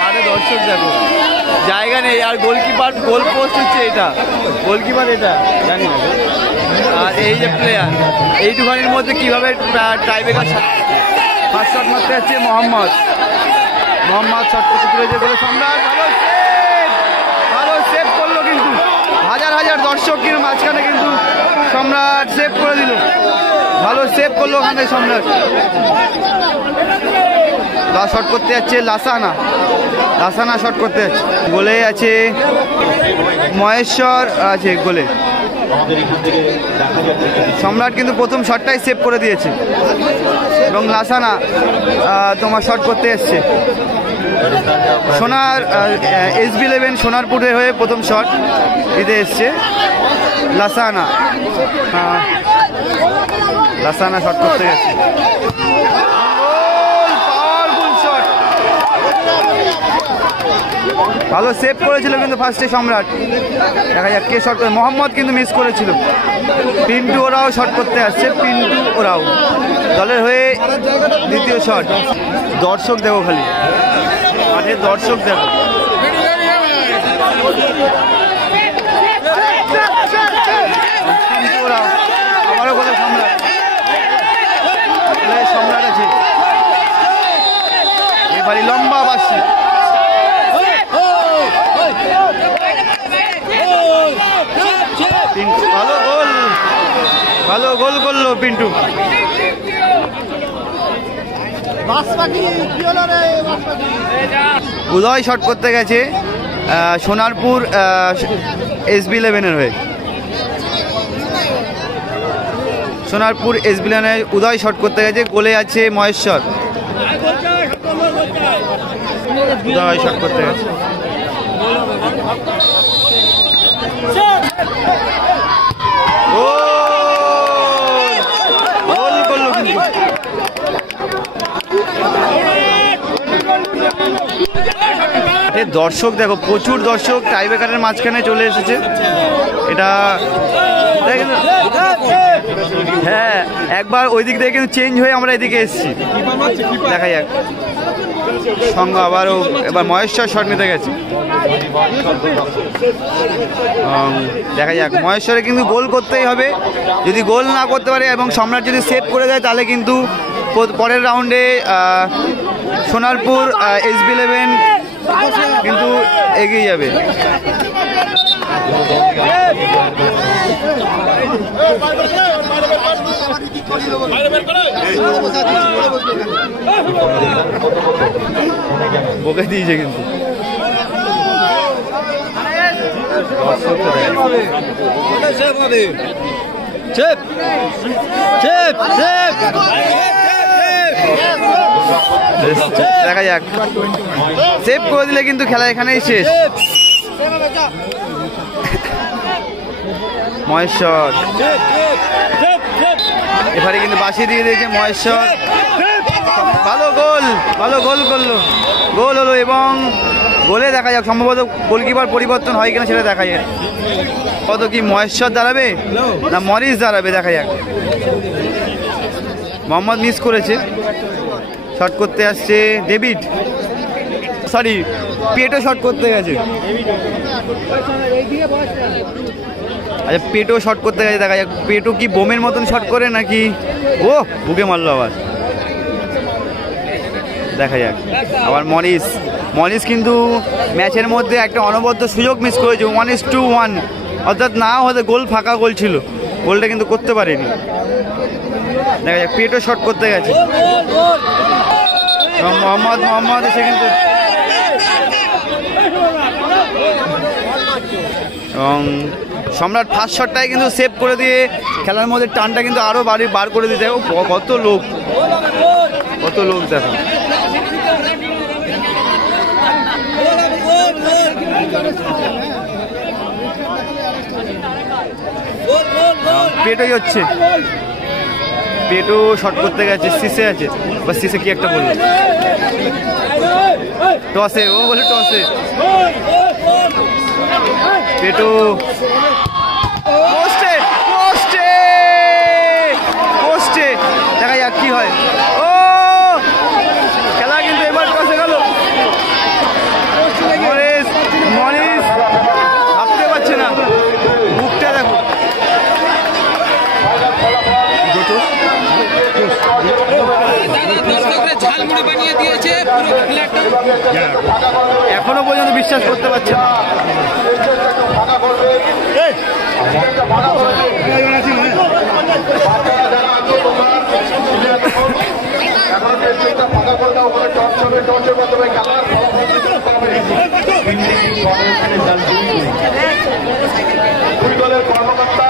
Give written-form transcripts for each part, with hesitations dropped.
মাঠে দর্শক দেখো, জায়গা নেই। আর গোলকিপার, গোল পোস্ট হচ্ছে এটা, গোলকিপার এটা জানি না। আর এই যে প্লেয়ার, এইটুখানির মধ্যে কীভাবে টাইব্রেকার ফার্স্ট শট মারতে যাচ্ছে মোহাম্মদ শট করতে তুলেছে বলে সম্রাট। ভালো সেভ করলো, কিন্তু হাজার হাজার দর্শক কিন্তু মাঝখানে কিন্তু সম্রাট সেভ করে দিল। ভালো সেভ করলো ওখানে সম্রাট। শট করতে যাচ্ছে লাসানা শট করতে যাচ্ছে। গোলে আছে মহেশ্বর আছে গোলে। সম্রাট কিন্তু প্রথম শটটাই সেভ করে দিয়েছে এবং লাসানা তোমার শট করতে এসছে। সোনার SB11 সোনারপুরের হয়ে প্রথম শট দিতে এসছে লাসানা শট করতে গেছে। পাওয়ারফুল শট, ভালো সেভ করেছিল কিন্তু ফার্স্টে সম্রাট। দেখা যাক কে শট করে। মোহাম্মদ কিন্তু মিস করেছিল। পিন্টু ওরাও শট করতে আসছে, পিন্টু ওরাও দলের হয়ে দ্বিতীয় শট। দর্শক দেখো, খালি মাঠে দর্শক দেখো। পিন্টু ওরাও আবারও বলে সম্রাট আছে এবারে লম্বা বাসি। ভালো গোল করলো পিন্টু। উদয় শট করতে গেছে সোনারপুর SB11 হয়ে। সোনারপুর SB11 উদয় শট করতে গেছে। গোলে আছে মহেশ্বর, উদয় শট করতে গেছে। গোল করলো কিন্তু। দর্শক দেখো, প্রচুর দর্শক টাইব্রেকারের মাঝখানে চলে এসেছে। এটা হ্যাঁ, একবার ওই দিক থেকে কিন্তু চেঞ্জ হয়ে আমরা এদিকে এসেছি। দেখা যাক সঙ্গে আবারও এবার মহেশ্বর শট নিতে গেছে। দেখা যাক, মহেশ্বরে কিন্তু গোল করতেই হবে। যদি গোল না করতে পারে এবং সম্রাট যদি সেভ করে দেয় তাহলে কিন্তু পরের রাউন্ডে সোনারপুর SB11 কিন্তু এগিয়ে যাবে। বকে দিয়েছে কিন্তু দেখা যাক, সেভ করে দিলে কিন্তু খেলা এখানেই শেষ। মহেশ্বর এবারে কিন্তু বাসিয়ে দিয়ে দিয়েছে মহেশ্বর। ভালো গোল করলো, গোল হলো এবং গোলে দেখা যাক সম্ভবত গোলকিপার পরিবর্তন হয় কিনা সেটা দেখা যায়। কত কি মহেশ্বর দাঁড়াবে না মরিস দাঁড়াবে, দেখা যাক। মোহাম্মদ মিস করেছে, শট করতে আসছে ডেভিড, সরি পেটো শট করতে গেছে। আচ্ছা, পেটো শট করতে গেছে, দেখা যাক পেটো কি বোমের মতন শট করে নাকি। ও বুকে মারলো আবার, দেখা যাক। আবার মরিস কিন্তু ম্যাচের মধ্যে একটা অনবদ্য সুযোগ মিস করেছে। 1-1, অর্থাৎ না হতে গোল, ফাঁকা গোল ছিল, গোলটা কিন্তু করতে পারেনি। দেখা যাক, পেটো শট করতে গেছে এবং মোহাম্মদ এসে কিন্তু এবং সম্রাট ফার্স্ট শটটাই কিন্তু সেভ করে দিয়ে খেলার মধ্যে টানটা কিন্তু আরও বার করে দিতে। কত লোক দেখো। পেটোই হচ্ছে, পেটো শট করতে গেছে, সিসে আছে বা সিসে কি একটা বললো, টসে, ও বলে টসে। পেটো পোস্টে, দেখা যাক কি হয়। ও করে বানিয়ে দিয়েছে পুরো খেলাটা। এখনো পর্যন্ত বিশ্বাস করতে পারছে না। কর্মকর্তা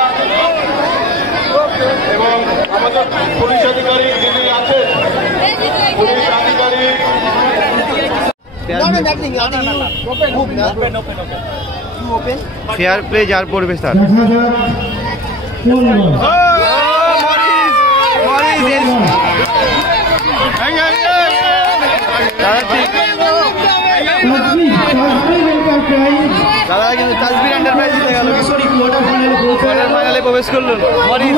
এবং আমাদের পুলিশ আধিকারিক যিনি আছেন, পুলিশ আধিকারিক ফেয়ার প্লে যার পড়বে স্যার। দাদা কিন্তু তাসবির এন্টারপ্রাইজ জিতে গেল, কোয়ার্টার ফাইনালে প্রবেশ করলো। মরিস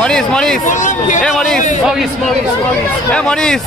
মরিস মরিস এ মরিস এ মরিস।